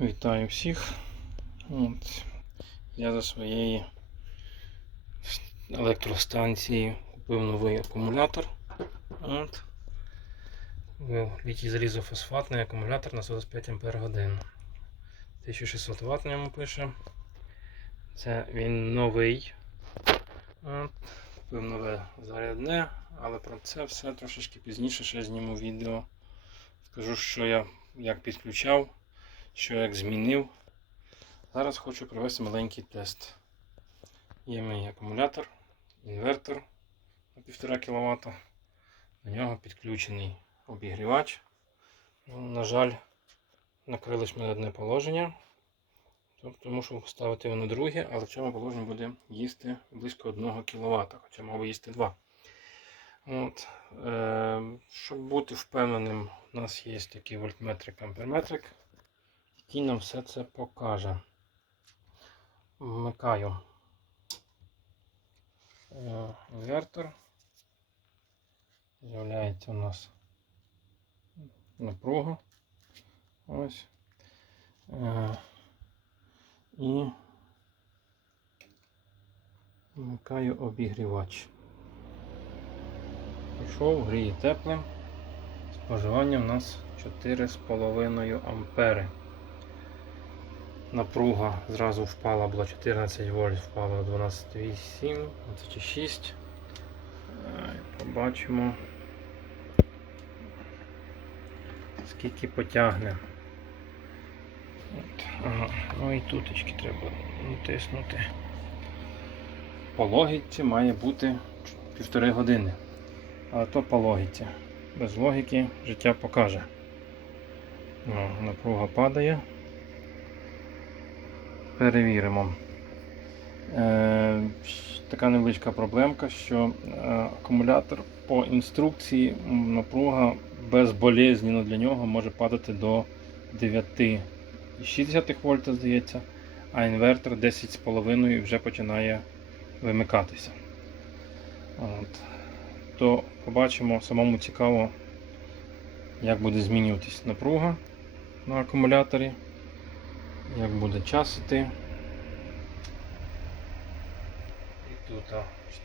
Вітаю всіх. От. Я за своєї електростанції купив новий акумулятор. От. Літій залізофосфатний акумулятор на 45 Ах. 1600 Вт ньому пише. Це він новий. От. Купив нове зарядне, але про це все трошечки пізніше ще зніму відео. Скажу, що я як підключав що як змінив. Зараз хочу провести маленький тест. Є мій акумулятор, інвертор на 1,5 кВт. До нього підключений обігрівач. Ну, На жаль, накрилось мене одне положення. Тобто мушу ставити його на друге, але в цьому положенні буде їсти близько 1 кВт, хоча мав їсти 2. От. Е, Щоб бути впевненим, у нас є такий вольтметрик, нам все це покаже. Вмикаю е, інвертор. З'являється у нас напруга. Ось. Е, І вмикаю обігрівач. Пішов, гріє теплим. Споживання у нас 4,5 ампери напруга зразу впала, була 14 вольт, впала 12,8, 26. Побачимо, скільки потягне. От, ага. Ну і туточки треба натиснути. По логіці має бути півтори години. Але то по логіці. Без логіки життя покаже. Ну, Напруга падає перевіримо. Е, Така невеличка проблемка, що е, акумулятор по інструкції напруга безболезненно для нього може падати до 9,6 вольта, здається, а інвертор 10,5 вже починає вимикатися. От. То побачимо самому цікаво, як буде змінюватись напруга на акумуляторі як буде час іти. І тут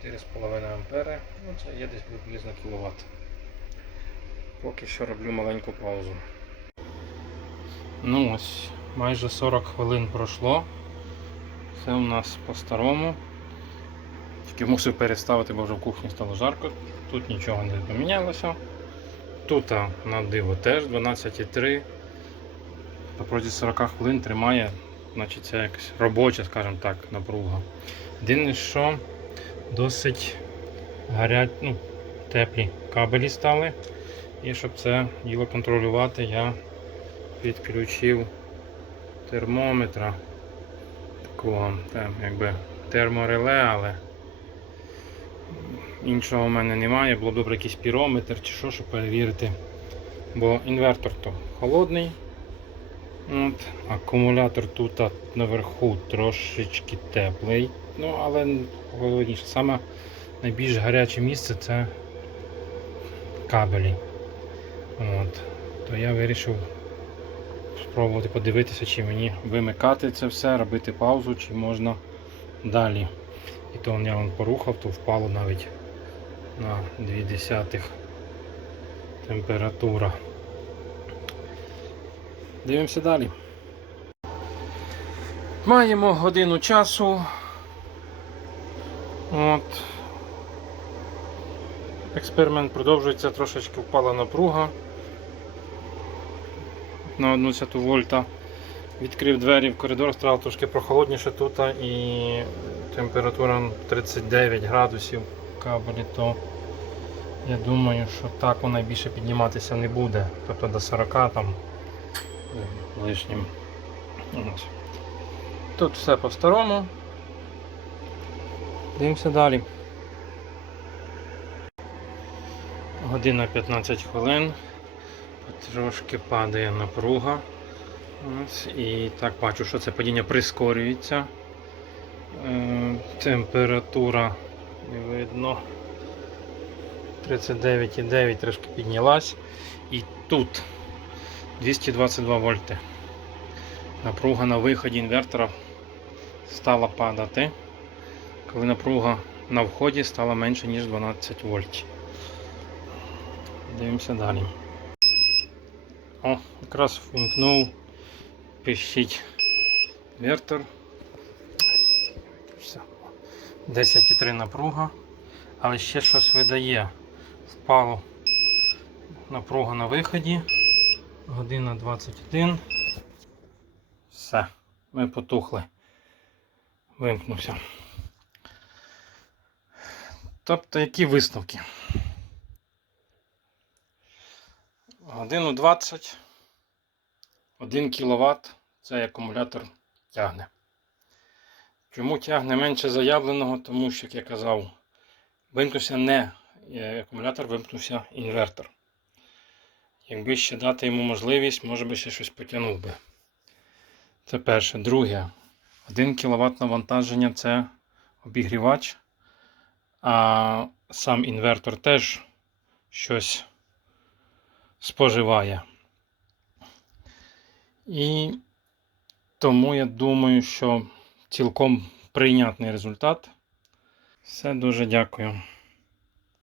4,5 ампери, ну це є десь приблизно кВт. Поки що роблю маленьку паузу. Ну ось, майже 40 хвилин пройшло. Все у нас по-старому. Тільки мусив переставити, бо вже в кухні стало жарко. Тут нічого не помінялося. Тут на диво теж 12,3 то протягом 40 хвилин тримає, значить це якась робоча, скажімо так, напруга. Єдине, що досить гарять, ну, теплі кабелі стали. І щоб це діло контролювати, я підключив термометра такого там, якби термореле, але іншого в мене немає, було б добре якийсь пірометр чи що, щоб перевірити. Бо інвертор то холодний, От, Акумулятор тут наверху трошечки теплий, ну але головніше, саме найбільш гаряче місце це кабелі. От. То я вирішив спробувати подивитися, чи мені вимикати це все, робити паузу, чи можна далі. І то я вон порухав, то впало навіть на 2 температура. Дивимося далі. Маємо годину часу. От. Експеримент продовжується, трошечки впала напруга на 1 вольта. Відкрив двері в коридор, стало трошки прохолодніше тут і температура 39 градусів в кабелі, то я думаю, що так вона більше підніматися не буде. Тобто до 40 там лишнім. Тут все по-старому. Дивимося далі. Година 15 хвилин. Трошки падає напруга. І так бачу, що це падіння прискорюється. Е, температура не видно. 39,9 трошки піднялась. І тут 222 вольти. напруга на виході інвертора стала падати, коли напруга на вході стала менше, ніж 12 вольт. Дивимося далі. О, якраз вимкнув, пищить інвертор. Все. 10,3 напруга, але ще щось видає. Впало напруга на виході. Година 21. Все, ми потухли. Вимкнувся. Тобто, які висновки? Годину 20, 1 кВт цей акумулятор тягне. Чому тягне менше заявленого? Тому що, як я казав, вимкнувся не е, акумулятор, вимкнувся інвертор. Якби ще дати йому можливість, може би ще щось потягнув би. Це перше. Друге, 1 кВт навантаження це обігрівач, а сам інвертор теж щось споживає. І тому я думаю, що цілком прийнятний результат. Все дуже дякую.